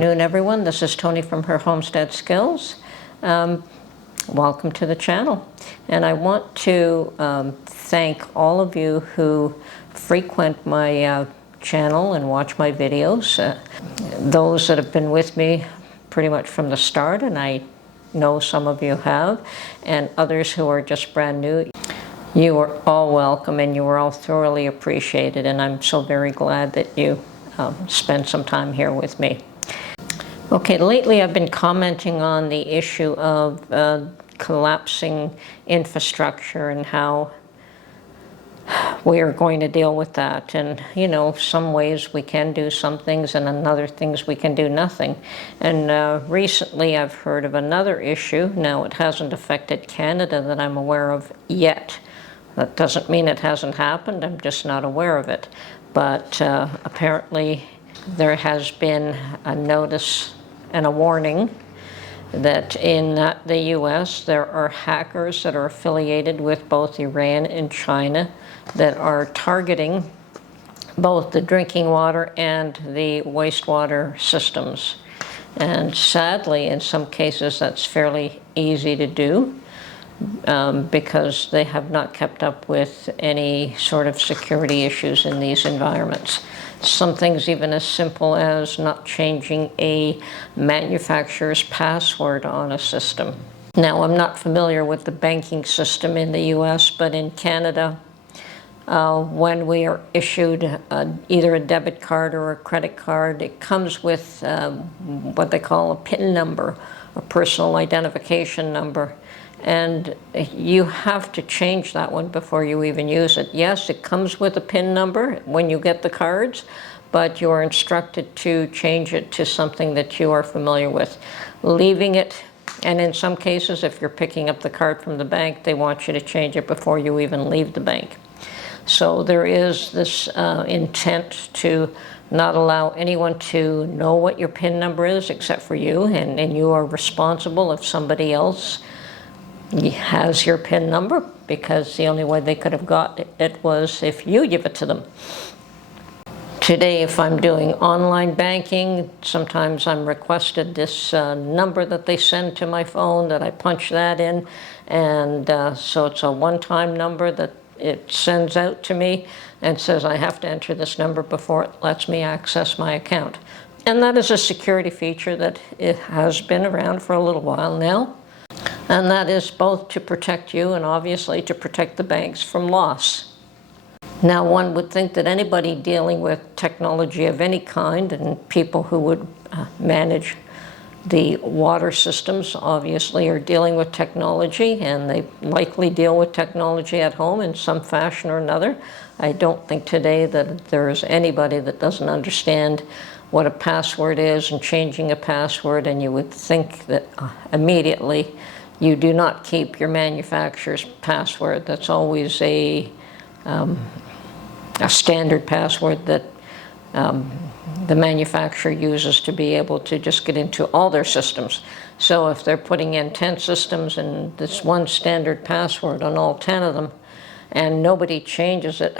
afternoon, everyone. This is Tony from Her Homestead Skills. Welcome to the channel. And I want to thank all of you who frequent my channel and watch my videos. Those that have been with me pretty much from the start, and I know some of you have, and others who are just brand new. You are all welcome and you are all thoroughly appreciated, and I'm so very glad that you spend some time here with me. Okay, lately I've been commenting on the issue of collapsing infrastructure and how we are going to deal with that. And, you know, some ways we can do some things and in other things we can do nothing. And recently I've heard of another issue. Now, it hasn't affected Canada that I'm aware of yet. That doesn't mean it hasn't happened, I'm just not aware of it. But apparently there has been a notice and a warning that in the US there are hackers that are affiliated with both Iran and China that are targeting both the drinking water and the wastewater systems. And sadly, in some cases, that's fairly easy to do because they have not kept up with any sort of security issues in these environments. Some things even as simple as not changing a manufacturer's password on a system. Now, I'm not familiar with the banking system in the US, but in Canada, when we are issued either a debit card or a credit card, it comes with what they call a PIN number, a personal identification number. And you have to change that one before you even use it. Yes, it comes with a PIN number when you get the cards, but you're instructed to change it to something that you are familiar with. Leaving it, and in some cases, if you're picking up the card from the bank, they want you to change it before you even leave the bank. So there is this intent to not allow anyone to know what your PIN number is except for you, and you are responsible if somebody else has your PIN number, because the only way they could have got it was if you give it to them. Today, if I'm doing online banking, sometimes I'm requested this number that they send to my phone, that I punch that in, and so it's a one-time number that it sends out to me and says I have to enter this number before it lets me access my account. And that is a security feature that it has been around for a little while now. And that is both to protect you and obviously to protect the banks from loss. Now, one would think that anybody dealing with technology of any kind, and people who would manage the water systems obviously are dealing with technology, and they likely deal with technology at home in some fashion or another. I don't think today that there is anybody that doesn't understand what a password is and changing a password, and you would think that immediately you do not keep your manufacturer's password. That's always a standard password that the manufacturer uses to be able to just get into all their systems. So if they're putting in 10 systems and this one standard password on all 10 of them, and nobody changes it,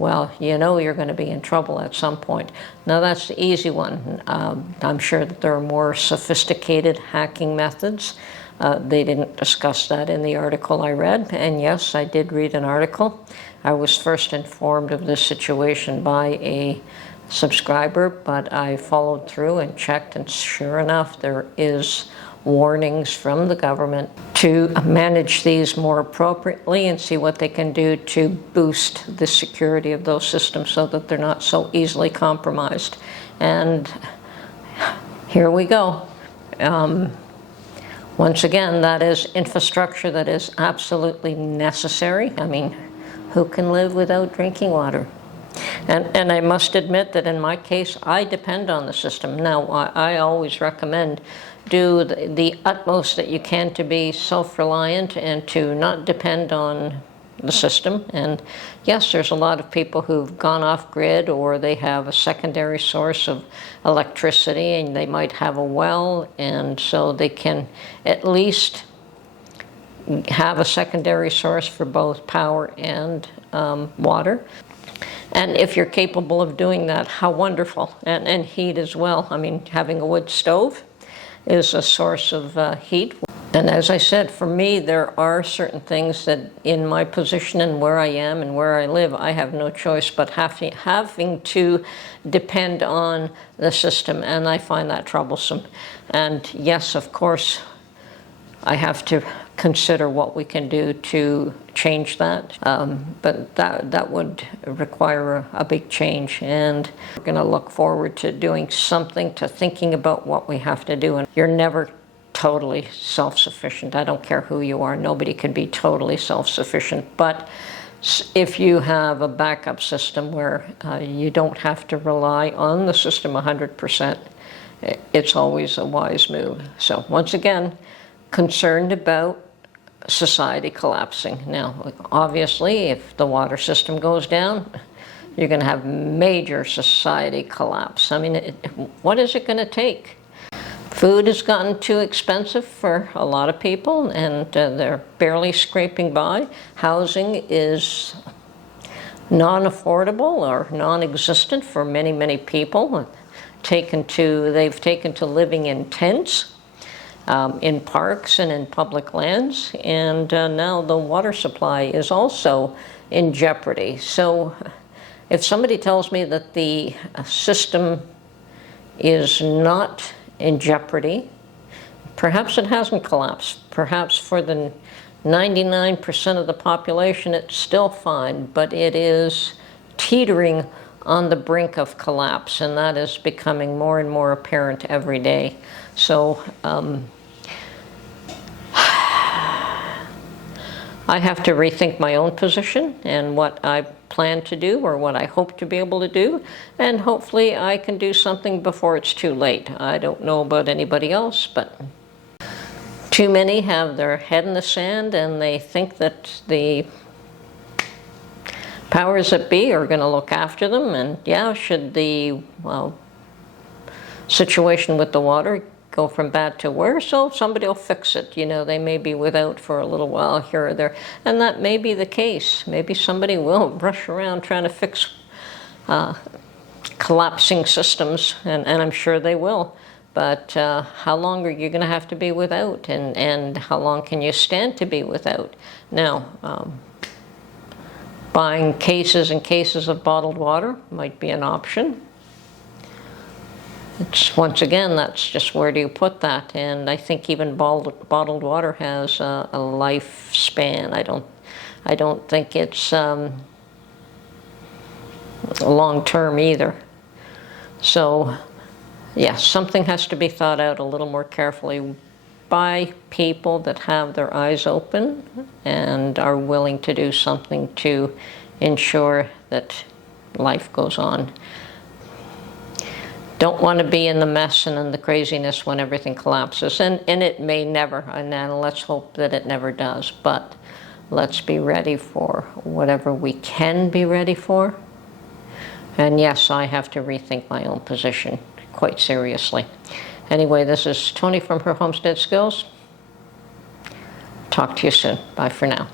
well, you know you're going to be in trouble at some point. Now, that's the easy one. I'm sure that there are more sophisticated hacking methods. They didn't discuss that in the article I read, and yes, I did read an article. I was first informed of this situation by a subscriber, but I followed through and checked, and sure enough, there is warnings from the government to manage these more appropriately and see what they can do to boost the security of those systems so that they're not so easily compromised. And here we go. Once again, that is infrastructure that is absolutely necessary. I mean, who can live without drinking water? And I must admit that in my case, I depend on the system. Now, I always recommend do the utmost that you can to be self-reliant and to not depend on the system. And yes, there's a lot of people who've gone off grid, or they have a secondary source of electricity, and they might have a well, and so they can at least have a secondary source for both power and water. And if you're capable of doing that, how wonderful. And heat as well. I mean, having a wood stove is a source of heat. And as I said, for me, there are certain things that in my position and where I am and where I live, I have no choice but having to depend on the system, and I find that troublesome. And yes, of course, I have to consider what we can do to change that, but that would require a big change, and we're going to look forward to doing something, to thinking about what we have to do. And you're never totally self-sufficient. I don't care who you are. Nobody can be totally self-sufficient. But if you have a backup system where you don't have to rely on the system 100%, it's always a wise move. So once again, concerned about society collapsing. Now, obviously, if the water system goes down, you're going to have major society collapse. I mean, what is it going to take? Food has gotten too expensive for a lot of people, and they're barely scraping by. Housing is non-affordable or non-existent for many, many people. They've taken to living in tents, in parks and in public lands, and now the water supply is also in jeopardy. So if somebody tells me that the system is not in jeopardy, perhaps it hasn't collapsed. Perhaps for the 99% of the population it's still fine, but it is teetering on the brink of collapse, and that is becoming more and more apparent every day. So I have to rethink my own position and what I plan to do or what I hope to be able to do, and hopefully I can do something before it's too late. I don't know about anybody else, but too many have their head in the sand and they think that the powers that be are going to look after them, and yeah, should the situation with the water go from bad to worse, so somebody will fix it. You know, they may be without for a little while here or there, and that may be the case. Maybe somebody will rush around trying to fix collapsing systems, and I'm sure they will. But how long are you going to have to be without, and how long can you stand to be without? Now, buying cases and cases of bottled water might be an option. It's, once again, that's just where do you put that? And I think even bottled water has a lifespan. I don't think it's long-term either. So, yeah, something has to be thought out a little more carefully by people that have their eyes open and are willing to do something to ensure that life goes on. Don't want to be in the mess and in the craziness when everything collapses. And it may never, and let's hope that it never does. But let's be ready for whatever we can be ready for. And yes, I have to rethink my own position quite seriously. Anyway, this is Tony from Her Homestead Skills. Talk to you soon. Bye for now.